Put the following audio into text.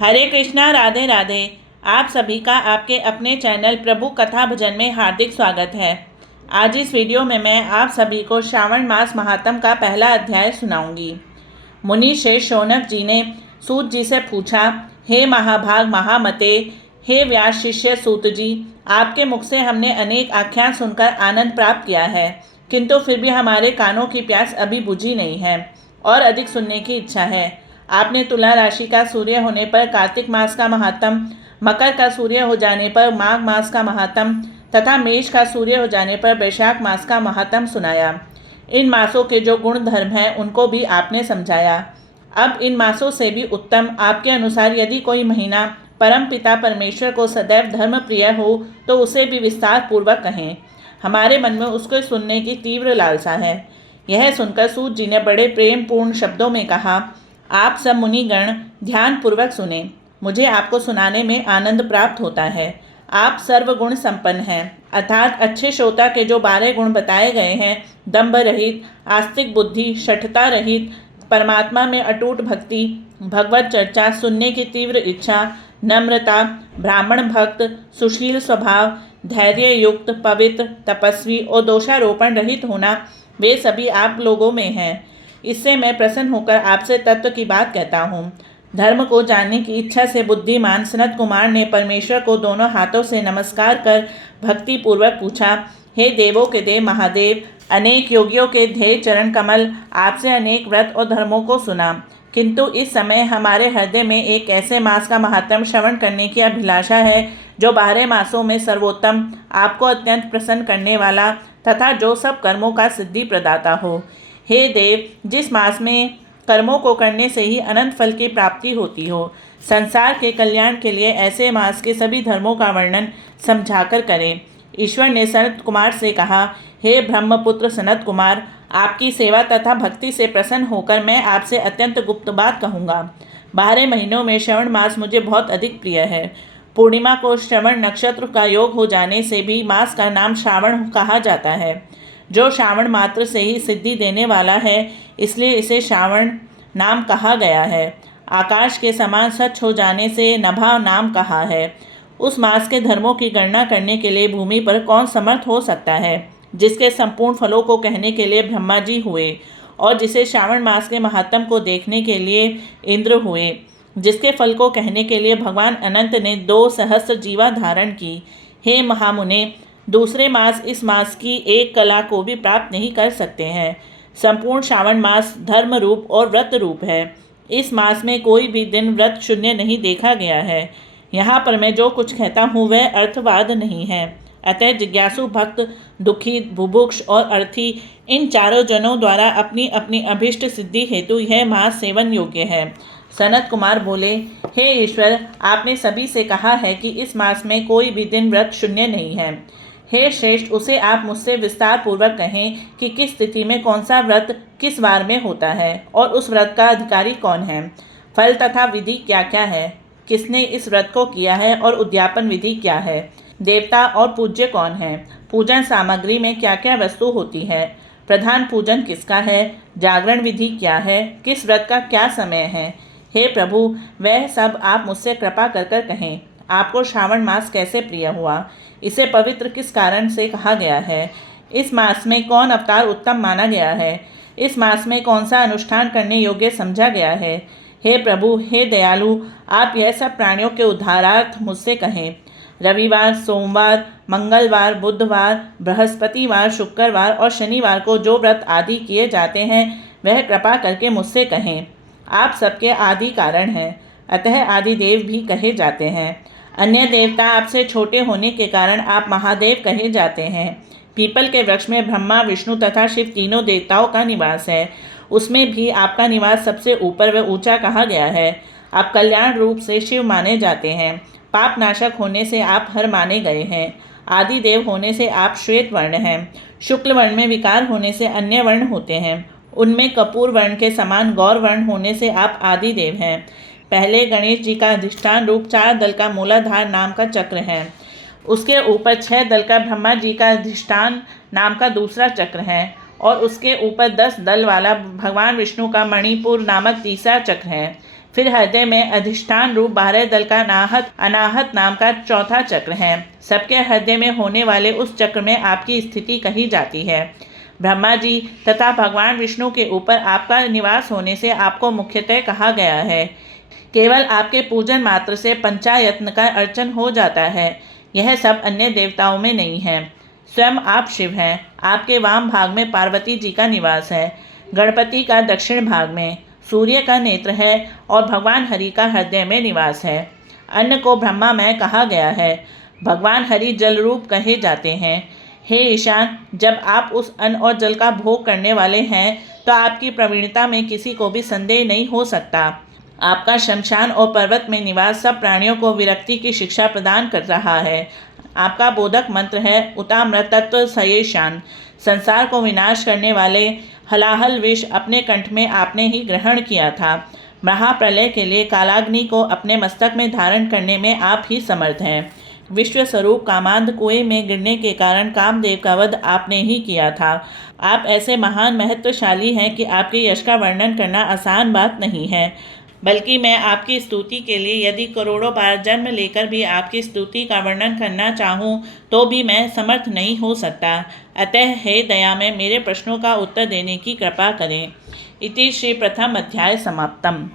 हरे कृष्णा, राधे राधे। आप सभी का आपके अपने चैनल प्रभु कथा भजन में हार्दिक स्वागत है। आज इस वीडियो में मैं आप सभी को श्रावण मास महात्म का पहला अध्याय सुनाऊंगी। मुनि श्रेष्ठ शौनक जी ने सूत जी से पूछा, हे महाभाग महामते, हे व्यास शिष्य सूत जी, आपके मुख से हमने अनेक आख्यान सुनकर आनंद प्राप्त किया है, किंतु फिर भी हमारे कानों की प्यास अभी बुझी नहीं है और अधिक सुनने की इच्छा है। आपने तुला राशि का सूर्य होने पर कार्तिक मास का महात्म, मकर का सूर्य हो जाने पर माघ मास का महात्म तथा मेष का सूर्य हो जाने पर वैशाख मास का महात्म सुनाया। इन मासों के जो गुण धर्म हैं उनको भी आपने समझाया। अब इन मासों से भी उत्तम आपके अनुसार यदि कोई महीना परम पिता परमेश्वर को सदैव धर्म प्रिय हो तो उसे भी विस्तार पूर्वक कहें। हमारे मन में उसको सुनने की तीव्र लालसा है। यह सुनकर सूत जी ने बड़े प्रेम पूर्ण शब्दों में कहा, आप सब मुनिगण ध्यान पूर्वक सुने। मुझे आपको सुनाने में आनंद प्राप्त होता है। आप सर्वगुण संपन्न हैं, अर्थात अच्छे श्रोता के जो 12 गुण बताए गए हैं, दंभ रहित, आस्तिक बुद्धि, शठता रहित, परमात्मा में अटूट भक्ति, भगवत चर्चा, सुनने की तीव्र इच्छा, नम्रता, ब्राह्मण भक्त, सुशील स्वभाव, धैर्य युक्त, पवित्र, तपस्वी और दोषारोपण रहित होना, वे सभी आप लोगों में हैं। इससे मैं प्रसन्न होकर आपसे तत्व की बात कहता हूँ। धर्म को जानने की इच्छा से बुद्धिमान सनत कुमार ने परमेश्वर को दोनों हाथों से नमस्कार कर भक्ति पूर्वक पूछा, हे देवों के देव महादेव, अनेक योगियों के ध्येय चरण कमल, आपसे अनेक व्रत और धर्मों को सुना, किंतु इस समय हमारे हृदय में एक ऐसे मास का महात्म श्रवण करने की अभिलाषा है जो 12 मासों में सर्वोत्तम, आपको अत्यंत प्रसन्न करने वाला तथा जो सब कर्मों का सिद्धि प्रदाता हो। हे देव, जिस मास में कर्मों को करने से ही अनंत फल की प्राप्ति होती हो, संसार के कल्याण के लिए ऐसे मास के सभी धर्मों का वर्णन समझाकर करें। ईश्वर ने सनत कुमार से कहा, हे ब्रह्मपुत्र सनत कुमार, आपकी सेवा तथा भक्ति से प्रसन्न होकर मैं आपसे अत्यंत गुप्त बात कहूँगा। 12 महीनों में श्रवण मास मुझे बहुत अधिक प्रिय है। पूर्णिमा को श्रवण नक्षत्र का योग हो जाने से भी मास का नाम श्रावण कहा जाता है, जो श्रावण मात्र से ही सिद्धि देने वाला है, इसलिए इसे श्रावण नाम कहा गया है। आकाश के समान सच हो जाने से नभा नाम कहा है। उस मास के धर्मों की गणना करने के लिए भूमि पर कौन समर्थ हो सकता है, जिसके संपूर्ण फलों को कहने के लिए ब्रह्मा जी हुए और जिसे श्रावण मास के महात्म को देखने के लिए इंद्र हुए, जिसके फल को कहने के लिए भगवान अनंत ने 2 सहस्त्र जीवा धारण की। हे महामुने, दूसरे मास इस मास की एक कला को भी प्राप्त नहीं कर सकते हैं। संपूर्ण श्रावण मास धर्म रूप और व्रत रूप है। इस मास में कोई भी दिन व्रत शून्य नहीं देखा गया है। यहाँ पर मैं जो कुछ कहता हूँ वह अर्थवाद नहीं है। अतः जिज्ञासु भक्त, दुखी, बुभुक्ष और अर्थी, इन चारों जनों द्वारा अपनी अपनी अभीष्ट सिद्धि हेतु यह मास सेवन योग्य है। सनत कुमार बोले, हे ईश्वर, आपने सभी से कहा है कि इस मास में कोई भी दिन व्रत शून्य नहीं है। हे श्रेष्ठ, उसे आप मुझसे विस्तार पूर्वक कहें कि किस स्थिति में कौन सा व्रत किस वार में होता है और उस व्रत का अधिकारी कौन है, फल तथा विधि क्या क्या है, किसने इस व्रत को किया है और उद्यापन विधि क्या है, देवता और पूज्य कौन है, पूजन सामग्री में क्या क्या वस्तु होती है, प्रधान पूजन किसका है, जागरण विधि क्या है, किस व्रत का क्या समय है। हे प्रभु, वह सब आप मुझसे कृपा कर कर कहें। आपको श्रावण मास कैसे प्रिय हुआ, इसे पवित्र किस कारण से कहा गया है, इस मास में कौन अवतार उत्तम माना गया है, इस मास में कौन सा अनुष्ठान करने योग्य समझा गया है। हे प्रभु, हे दयालु, आप यह सब प्राणियों के उद्धारार्थ मुझसे कहें। रविवार, सोमवार, मंगलवार, बुधवार, बृहस्पतिवार, शुक्रवार और शनिवार को जो व्रत आदि किए जाते हैं वह कृपा करके मुझसे कहें। आप सबके आदि कारण हैं, अतः आदि देव भी कहे जाते हैं। अन्य देवता आपसे छोटे होने के कारण आप महादेव कहे जाते हैं। पीपल के वृक्ष में ब्रह्मा, विष्णु तथा शिव तीनों देवताओं का निवास है। उसमें भी आपका निवास सबसे ऊपर व ऊंचा कहा गया है। आप कल्याण रूप से शिव माने जाते हैं। पाप नाशक होने से आप हर माने गए हैं। आदि देव होने से आप श्वेत वर्ण हैं। शुक्ल वर्ण में विकार होने से अन्य वर्ण होते हैं। उनमें कपूर वर्ण के समान गौर वर्ण होने से आप आदि देव हैं। पहले गणेश जी का अधिष्ठान रूप 4 दल का मूलाधार नाम का चक्र है। उसके ऊपर 6 दल का ब्रह्मा जी का अधिष्ठान नाम का दूसरा चक्र है और उसके ऊपर 10 दल वाला भगवान विष्णु का मणिपुर नामक तीसरा चक्र है। फिर हृदय में अधिष्ठान रूप 12 दल का अनाहत नाम का चौथा चक्र है। सबके हृदय में होने वाले उस चक्र में आपकी स्थिति कही जाती है। ब्रह्मा जी तथा भगवान विष्णु के ऊपर आपका निवास होने से आपको मुख्यतः कहा गया है। केवल आपके पूजन मात्र से पंचायतन का अर्चन हो जाता है। यह सब अन्य देवताओं में नहीं है। स्वयं आप शिव हैं। आपके वाम भाग में पार्वती जी का निवास है, गणपति का दक्षिण भाग में, सूर्य का नेत्र है और भगवान हरि का हृदय में निवास है। अन्न को ब्रह्मामय कहा गया है। भगवान हरि जल रूप कहे जाते हैं। हे ईशान, जब आप उस अन्न और जल का भोग करने वाले हैं तो आपकी प्रवीणता में किसी को भी संदेह नहीं हो सकता। आपका शमशान और पर्वत में निवास सब प्राणियों को विरक्ति की शिक्षा प्रदान कर रहा है। आपका बोधक मंत्र है उतामृतत्व सयेशान। संसार को विनाश करने वाले हलाहल विष अपने कंठ में आपने ही ग्रहण किया था। महाप्रलय के लिए कालाग्नि को अपने मस्तक में धारण करने में आप ही समर्थ हैं। विश्व स्वरूप कामांध कुएं में गिरने के कारण कामदेव का वध आपने ही किया था। आप ऐसे महान महत्वशाली हैं कि आपके यश का वर्णन करना आसान बात नहीं है। बल्कि मैं आपकी स्तुति के लिए यदि करोड़ों बार जन्म लेकर भी आपकी स्तुति का वर्णन करना चाहूँ तो भी मैं समर्थ नहीं हो सकता। अतः हे दया में मेरे प्रश्नों का उत्तर देने की कृपा करें। इति श्री प्रथम अध्याय समाप्तम।